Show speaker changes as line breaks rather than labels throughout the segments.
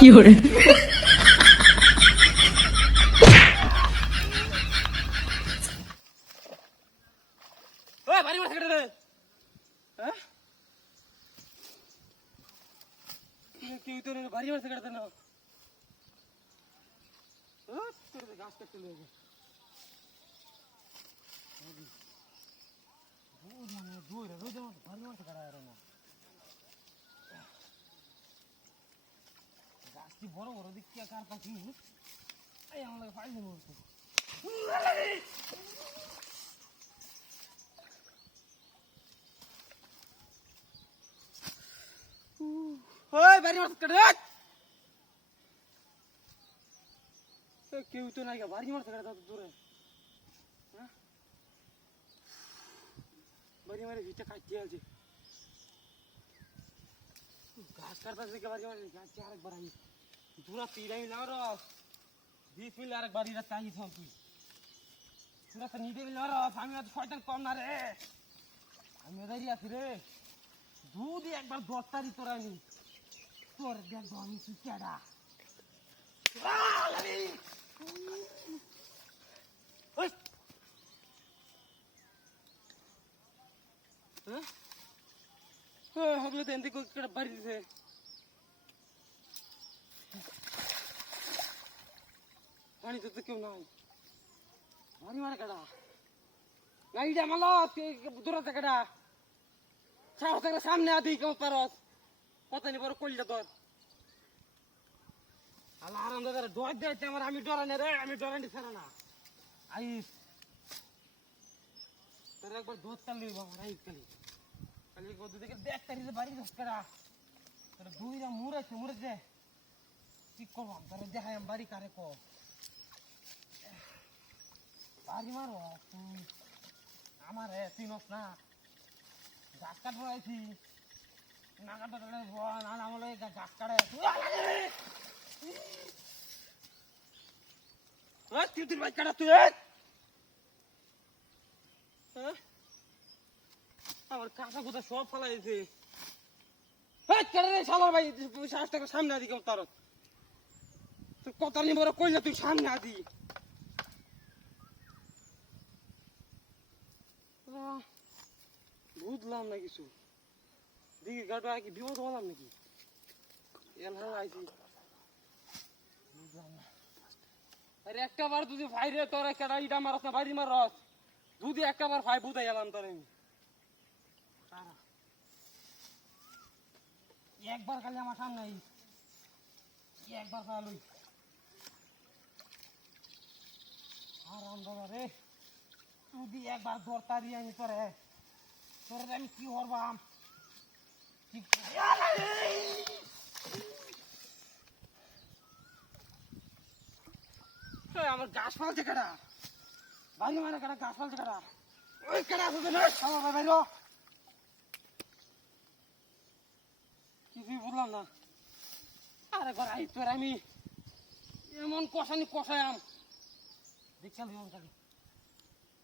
有人
，ওই বাড়ি মারছে কেটে রে? হ্যাঁ কেউ তো নেই, বাড়ি মারছে গাছটি বড় বড় দেখছি কার পাখি? এই আমার ফাইল মরছে ওই, বাড়ি মারছে কেটে কেউ তো নাই বাড়ি মারছে কেটে তত দূরে? হ্যাঁ? বাড়ি মারে ভিটা কাটতে আছে। ঘাস কাটতে বাড়ি মারে, গাছ আরেকবার আমি দূরা তিরাই না র বিশ মিনিট আরেকবার ইরা তাই থাম তুই পুরা তো নিতে মিল র আমি আর শয়তান কম না রে আমি ওদাই আছি রে দুধ একবার দশটারি তোরা নি তোর দেখ আমি তুই কেডা হবলে তো এদিকে বাড়ি দিছে পানি তো কেউ নাই। পানি মারে কেডা? গাড়িটা মালো দূরাতে কেডা? সাহস সামনে আদি কেমন পারস? কত নি বড় তোর আল্লাহ আরাম দাদা ডর দিয়েছে আমার, আমি ডরানি রে, আমি ডরানি ছাড়া না। আইস। তোর একবার দুধ কালি বাবা আইস কালি। কালি কত দিকে দেখ তারি বাড়ি দশ করা তোর দুইরা মুড়েছে মুড়েছে কি করবাম তোর আমি বাড়ি কারে কো বাড়ি মারো আমার হে তুই না গাছ কাটবো আইছি না কাটা না না বলে গাছ কাটে, তুই কাঁচা কোথা সব ফেলাইছে সামনে আদি কেউ তার তুই কত নিয়ে বড় কইলে তুই সামনে আদি বুঝলাম না কিছু। কি বিপদ হলাম নাকি? না। আরে একটা বার যদি ভাই রে তোর ইটা মারস না মারস। যদি একটা বার ভাই বুঝাই গেলাম তোর আমি। একবার খালি আমার সামনে একবার আরাম দাদা রে। যদি একবার আমি তোরে আমি কি করবাম আমার গাছ কাটা বাড়ি মানে কাটা গাছ কাটা ওই কাটা আমার বাইর। কিছুই বুঝলাম না। আরে ঘর আই তোর আমি। এমন কষানি কষায়াম দেখছাল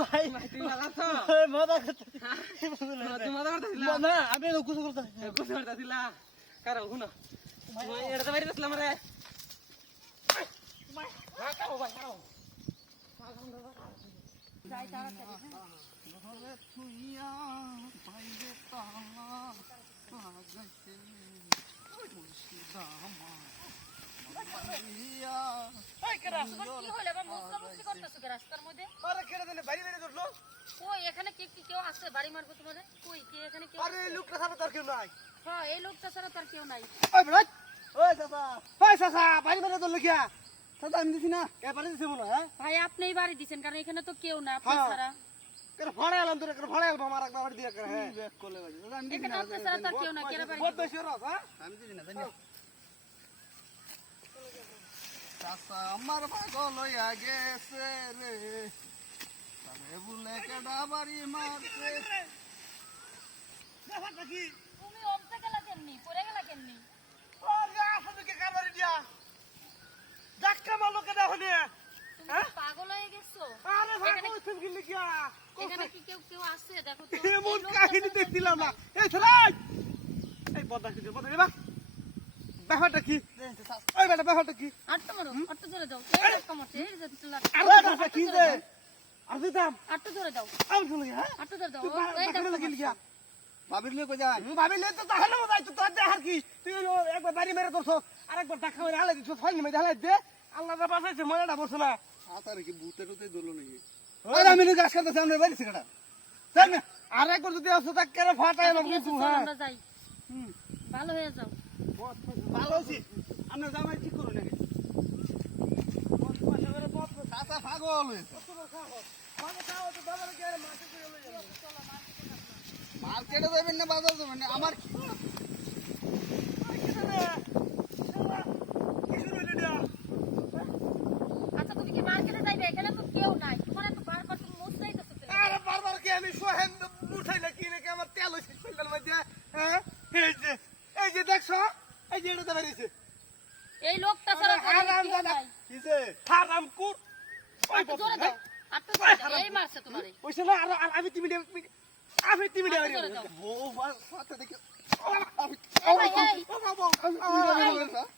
ভাই
ভাই, তুই ভালো আছো?
মজা করতে
মজা করতেছিলা?
না আমি কিছু করতে
বাইরে রে। হ্যাঁ,
কারও করতেছো কি কই এখানে কে কি কেউ আসছে বাড়ি মারবো তোমাদের কই কে এখানে কেউ
আরে লোকটা সাথে তোর কেউ নাই।
হ্যাঁ এই লোকটা ছাড়া তার কেউ নাই
ওই চাচা ওই চাচা বাড়ি বেরিয়ে ধরলো কিয়া? চাচা আমি দিছি না। এ বাড়ি দিছি মনে হ্যাঁ
ভাই আপনিই বাড়ি দিছেন কারণ এখানে তো কেউ না আপনি
হ্যাঁ।
ছাড়া
কেন ফড়ে এলাম তোর কেন ফড়ে এলাম আমার একবার দিয়ে করে হ্যাঁ? ব্যাক করলে বাড়ি? আমি দিছি
এখানে
না
আপনি ছাড়া তার কেউ না। কেরা বাড়ি
বহুত বেশি রস হ্যাঁ? আমি দিছি না জানি চাচা আমার পাগল হইয়া গেছে রে। তবে বলে কেডা বাড়ি মারছে?
ব্যাপারটা কি?
তুমি অমতে গেলা কেমনি? পড়ে গেলা কেমনি?
ওরে আসলে কে দিয়া? ধাক্কা মারলো কে দেখো হ্যাঁ?
পাগল হয়ে গেছো?
আরে কি লিখিয়া
এখানে কি কেউ কেউ আছে? দেখো তো।
এমন কাহিনী দেখছিলাম না। এই ছেলাই এই। বদা কি বা ব্যাপারটা কি? ওই বেটা ব্যাপারটা কি?
আটটা মারো আটটা ধরে দাও এই ধাক্কা মারছে এই যে তুলা।
আরে ব্যাপারটা কি রে আর দিতাম
আটটা ধরে দাও
আমি শুনে হ্যাঁ?
আটটা ধরে দাও এই
ধাক্কা লাগি লিখিয়া
ভাবির লিয়ে কই যান
ভাবিলে তো তাহলে মনে হয় তো তোর দেখার কি? তুই একবার বাড়ি মেরে করছ আরেকবার দেখা মেরে হালাই দিচ্ছ ফাইন মেরে হালাই দে আল্লাহ যা বাঁচাইছে মনেটা বসো না।
আতারে কি ভূতে টুতে ধরলো নাকি? আরে আমি গাছ কাটতেছি আমরা বাড়ি সেটা
জান না আর একবার যদি আসো তা কেন ফাটাই না
আছে,
কিন্তু হ্যাঁ
ভালো হয়ে যাও।
ভালো আছি। আমরা জামাই ঠিক করুন নাকি?
চাচা পাগল হয়েছে। মার্কেটে যাবেন না বাজার যাবেন না? আমার কি
আচ্ছা কেন?
আমি সোহেন উঠাই না কি নাকি? আমার তেল হয়েছে শরীরের মধ্যে হ্যাঁ এই যে দেখছ? যে এটা বেরিয়েছে
এই লোকটা ছাড়া তো এখানে
আরাম
কেউ
দাদা
নাই।
হারাম কুর ওই
জোরে দাও আটটা এই মারছে তোমারে
ওইসে না আর আর আমি তুমি আমি তুমি
জোরে দাও
বউ ফাতে দেখে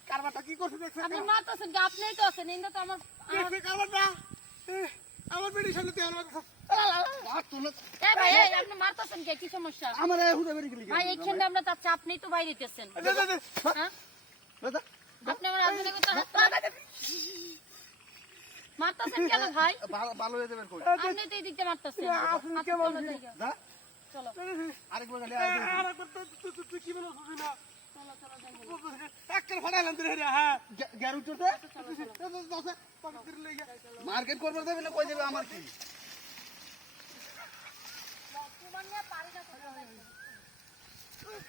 কারবারটা কি করছে দেখছে
আপনি মারতেছেন? আপনিই তো আছেন এই তো আমার
কারবারটা আমার বেরিয়ে সামনে
সমস্যা?
আমার গেলি
হ্যাঁ? মারতেছেন কেন ভাই?
ভালো হয়ে যাবেন কই?
আপনি তো এই দিকটা মারতেছেন।
আপনি কেমন
চলো
দিদি?
যাই গা।
যা
চলো।
আরেকবার
তুই কি বলো না। হ্যাঁ
মার্কেট করবে দেবে না কই দেবে আমার কি।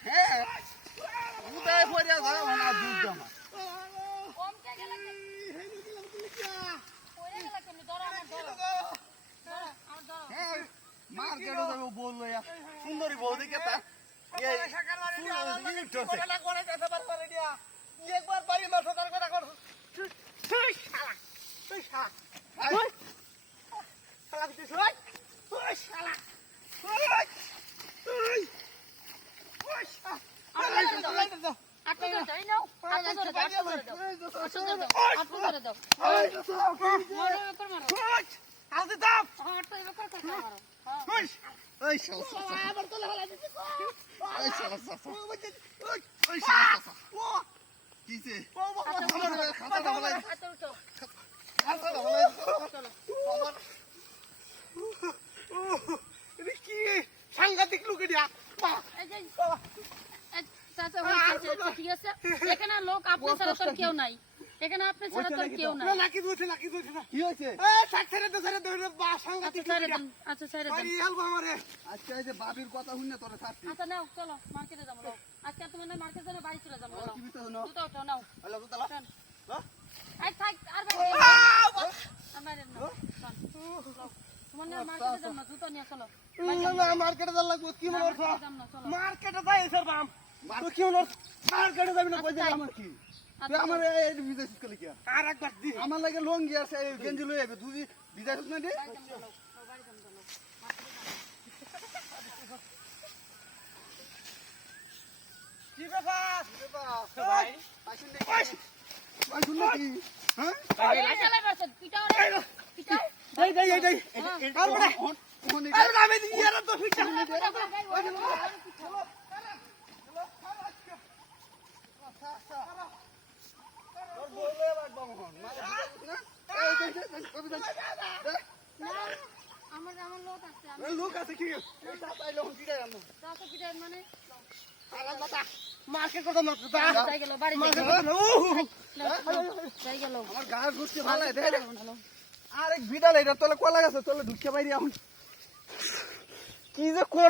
হ্যাঁ উদয় পড়িয়া যাও না দুধ জমা। হ্যাঁ মার্কেটে যাবে বল লইয়া সুন্দরী তা
একবার বাড়ি মারছো তার কথা করছ তুই শালা তুই শালা শালা তুই শালা তুই শালা তুই তুই শালা
দাও, এই নাও। আটটা ধরে দাও, আটটা ধরে দাও। আটটা ধরে দাও, দাও। মারো, মারো।
দাম
হ্যাঁ, আটটা এবার করে করে মারো।
কি সাংঘাতিক লোক এটা? বাহ
এই যে, এই চাচা হয়েছে, হয়েছে, ঠিক আছে? এখানে লোক আপনি ছাড়া তো কেউ নাই। এখানে আপনি ছাড়া তো কেউ
না নাকি দুইছে নাকি দুইছে না।
কি হয়েছে?
এ সাক ছেড়ে দে ছেড়ে দে বা
আচ্ছা ছেড়ে দেন। আচ্ছা ছেড়ে দেন।
বাড়ি হেলবো আমারে।
আজকে এই যে বাবির কথা শুনে তোরে ছাড়ছি।
আচ্ছা নাও চলো মার্কেটে যাব নাও। আজকে আর তোমার মার্কেটে যাব বাড়ি চলে যাব নাও।
কি
নাও।
হ্যালো তো তালা?
থাক আর। তোমার মার্কেটে যাব না জুতো নিয়ে চলো।
মার্কেটে যাওয়ার লাগবে কি মনে করছ
মার্কেটে যাব না চলো।
মার্কেটে যাই বাম। মনে মার্কেটে যাবি না কই যাবি
আমার কি?
আচ্ছা,
আমার এই বিদেশ কলি কি
আর একবার দি
আমার লাগে লঙ্গি আছে গেঞ্জি লই আইবে তুই বিদেশ না দে
যাব চলো।
কি ব্যাপার
ভাই আসুন দেখি ভাই শুন নাকি হ্যাঁ
এই চালাই পারছেন, পিটাও রে, পিটাও।
এই এই এই আর বড় আর আমি ইয়ার তো
পিটাও, পিটাও, ওই যে, ওই যে, পিটাও।
তোর বলে রাখব মোহন এই দে দে দে
না, আমার আমার লোক আছে আমি
লোক আছে কি
তাইলে হন কিরা জানো
চাচা পিটাই মানে
মার্কেট কথা না
যাই গেল বাড়ি যাই গেল
আমার গাছ ঘুরতে ভালো আরেক বিড়াল এটা তোলে কলা গেছে তোলে ঢুকে বাইরে এখন
কি যে কর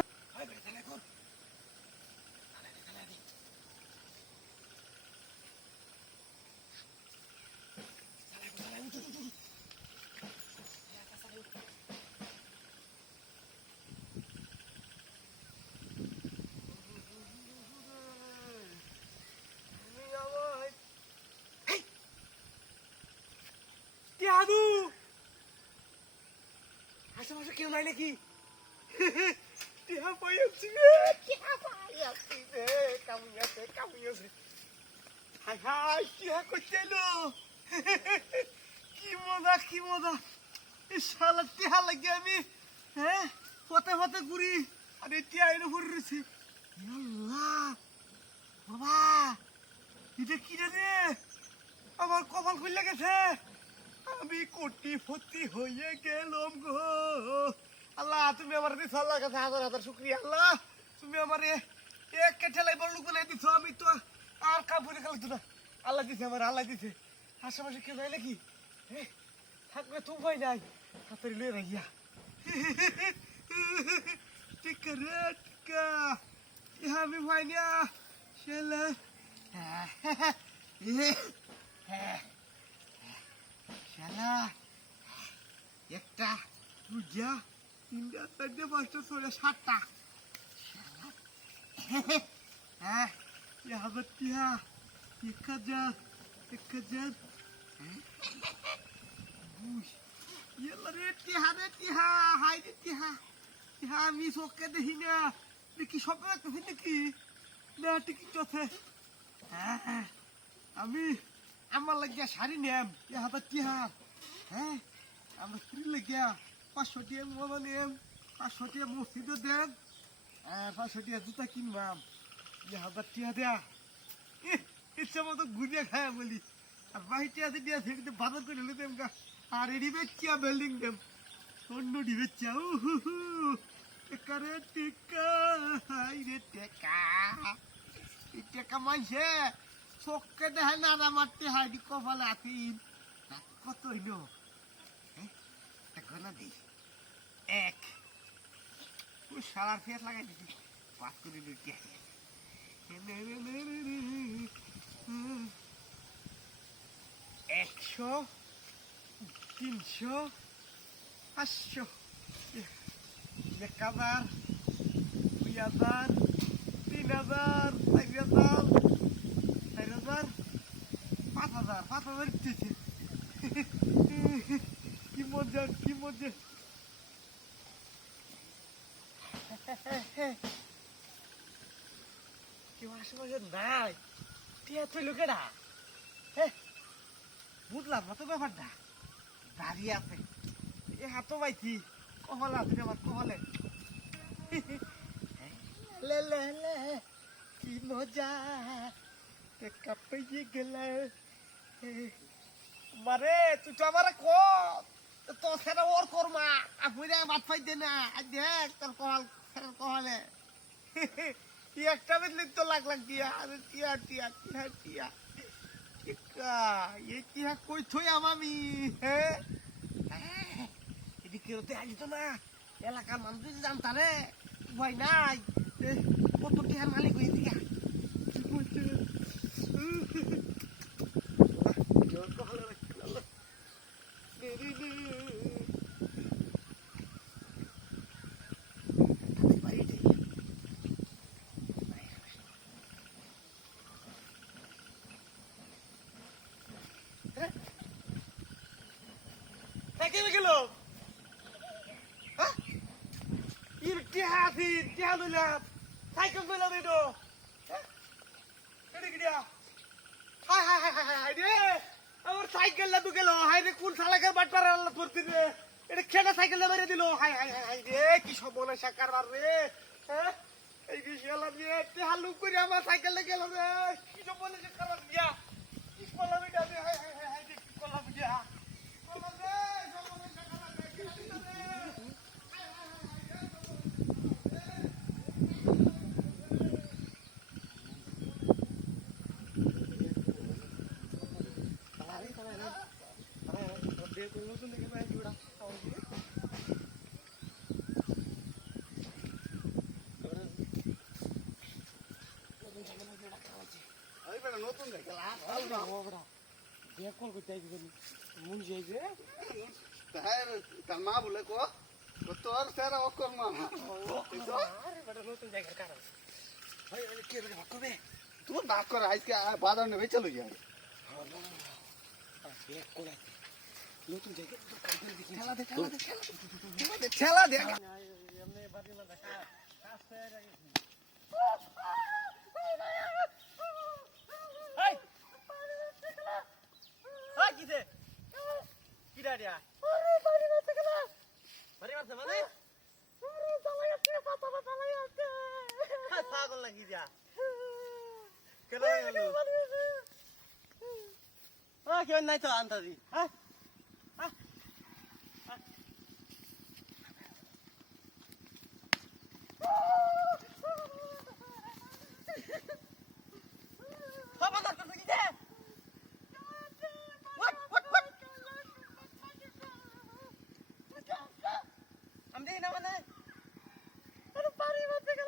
নাই নাকি? টিহা পাই আছি রে? টিহা পাই আছি রে কামি আছে কামি আছে। হাই হাই টিহা করতে এলো? কি মজা কি মজা। এই শালা টিহা লাগে আমি হ্যাঁ পথে পথে ঘুরি আর এই টিহা এনে ঘুরে রয়েছি বাবা এটা কি রে? আমার কপাল খুললে গেছে। আমি কোটিপতি হয়ে গেলাম গো। আল্লাহ, তুমি আমার দিছ আল্লাহ কাছে হাজার হাজার শুক্রিয়া, আল্লাহ। তুমি আমার এক ঠেলাই বড় লোক বানাই দিছ, আমি তো আর কাপড়ে খেলতো না। আল্লাহ দিছে আমার, আল্লাহ দিছে। আশেপাশে কেউ যায় নাকি? থাকবে তো ভয় নাই। হাতারি লয়ে রাখিয়া টিকা রে টিকা ইহা আমি ভয় না শেলে হ্যাঁ। শালা একটা, দুইটা, তিনটা, চারটে, পাঁচটা, ছয়টা, সাতটা। হ্যাঁ হ্যাঁ? হাই টিহা টিহা আমি চোখে দেখি না। দেখি নাকি? না টিকিট আছে হ্যাঁ হ্যাঁ আমি আমার লাগিয়া শাড়ি নেম, এ হাজার টিহা হ্যাঁ? আমার স্ত্রী লাগিয়া পাঁচশো টিয়া মোবাইল নেম পাঁচশো টিয়া মসজিদও দেন পাঁচশো টিয়া জুতা কিনবাম। এ হাজার টিয়া দেয়া ইচ্ছা মতো ঘুরিয়ে খায় বলি। আর বাহি টিয়া দিয়ে সেটিতে বাজার করে নিলে দেম গা। আর এডি বেচিয়া বিল্ডিং দেম। অন্য ডি চিয়া উ হু। হু টেকা রে টেকা। টেকা টেকা মাইছে। চোখকে দেখায় না মারতে দি কপালে আতিন কত হইল? গনা দিই। এক। ওই সারার ফেস লাগাই দিছি। পাঁচ করে দিচ্ছি একশো, তিনশো, পাঁচশো। এক হাজার, দুই হাজার, তিন হাজার, চার হাজার। হাজার পাঁচ হাজার পাঁচ হাজার দিতেছে কি মজা কি মজা কেউ আশেপাশে নাই টিয়া তুই লোকেরা বুঝলাম না তো ব্যাপারটা দাঁড়িয়ে আছে এ হাতও পাইছি কহলে আছে আমার কহলে লে লে লে কি মজা না। এলাকার মানুষ যদি জানতা ভয় নাই। কত টিহার মালিক হয়ে দিয়া কি বলছে জোর কহলে রাখছিল রে রে রে বাড়ি যাই কে গেল? ইর টিহা আছি টিহা লইলাম সাইকেল লইলাম এটো এটা কি হাই হাই হাই হাই হাই রে। আমার সাইকেল লাগু গেল। কোন সালাকের বাট পার আল্লাহ করতে রে? এটা খেলা সাইকেল মেরে দিল? কি সবনা সাকার বার রে? হ্যাঁ? এই বিশালা দিয়ে টিহা লুক করে কি সবনা সাকার বার দিয়া কি করলাম এটা? কি করলাম দিয়া করলাম রে সবনা সাকার বার রে কি দিল রে
ওই বেটা নতুন গাড়ি খেলা তাই তার মা বলে কো তোর সেরা অকর মা তুই ডাক করে আজকে বাজার নেবে চলো যাই ঠেলা দে ঠেলা দে ঠেলা দে ঠেলা দে
এমনি বাড়ি মানে কাজ হয়ে গেছে এই ওই কিসে হ্যাঁ, কেন নাই তো আন্তাজি। হ্যাঁ Papa, that's the thing there. What? What? What? আমি দেখি না মানে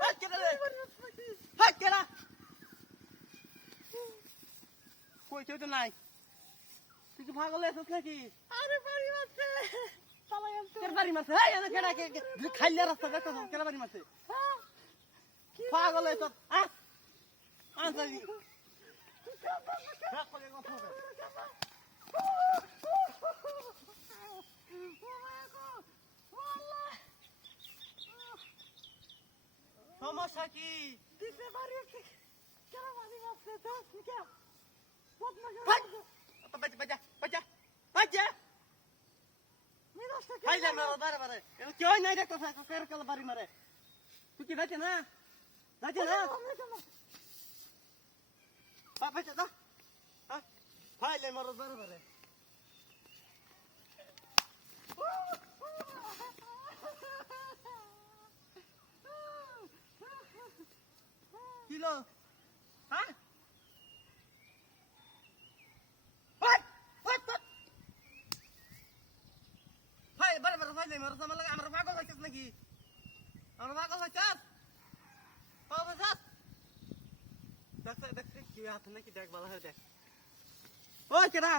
হাত কেটে দে। হাত কেটে। কেউ তো নাই। তুই কি পাগল হয়েছিস নাকি? কেন বাড়ি মারছে। এই এনে কেডা কে খাইলে রাস্তা বাড়ি পাগল সমস্যা কি? মারো বারে বারে এনে কেউ নাই দেখতে থাকো কের কেলা বাড়ি মারে তুই কি যাচ্ছে না যাচ্ছে না বা বাজা দা হ্যাঁ খাইলে মারো বারে বারে কিলো হ্যাঁ ভাই ভাই ভাই ভাই বারে বারে ভাই মারো আমার লাগে আমরা পাগল হইছিস নাকি? আমরা পাগল হইছিস পাগল হইছিস দেখ দেখ দেখ কি হাত নাকি দেখ ভালো হয়ে দেখ। ওই কেডা?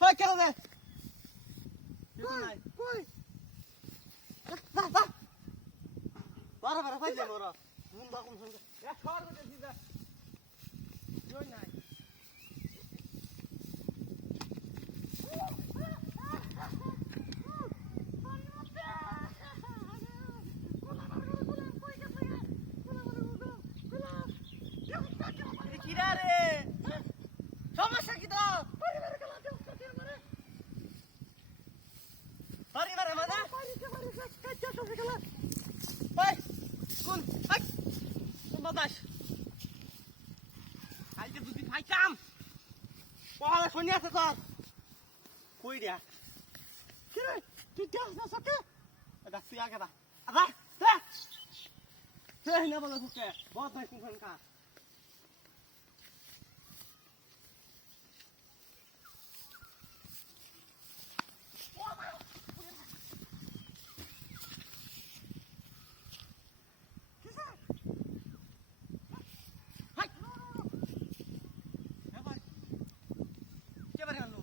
ওই কেডা দেখ কই দা দা বারে বারে ভাই মারো দা কোন সঙ্গে। এক খাওয়ার করতে সিধা জয় নাই এটা কিরা রে সমস্যা কি তো বাড়ি মারে মানে ওই কোন হাই কোন বাতাস আজকে দুদিন খাইতাম। পহালে শুনি আছে তোর। কই দিয়া কি রে? তুই দেখ না সকে এটা তুই আগে দা। আদা দে। দে, না বলে সুকে বহুত নাই শুনছেন কা হাই এ ভাই কে বাড়ি মারলো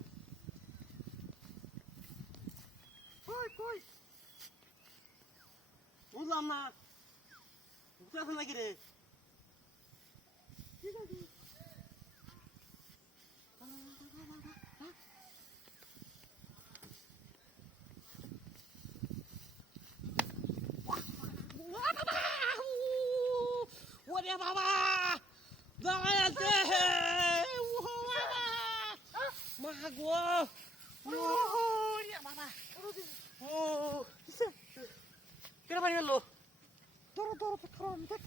কই কই বুঝলাম না বুঝতে আছে নাকি রে ওরে বাবা দাঁড়ায় আছে মা গো বাবা ও কেন বাড়ি গেল ধরো ধরো তো খারাপ দেখ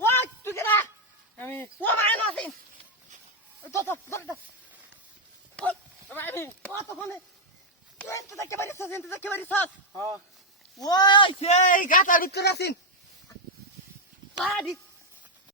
What? তুই কেনা
আমি
ও মাই নাসিন তো তো ধরে দাও ও আমি ও তো ফোনে এন্তে দেখে বাড়ি সাস এন্তে দেখে বাড়ি সাস
হ্যাঁ
ওই সেই গাতা ভিতরে আসিন পাড়ি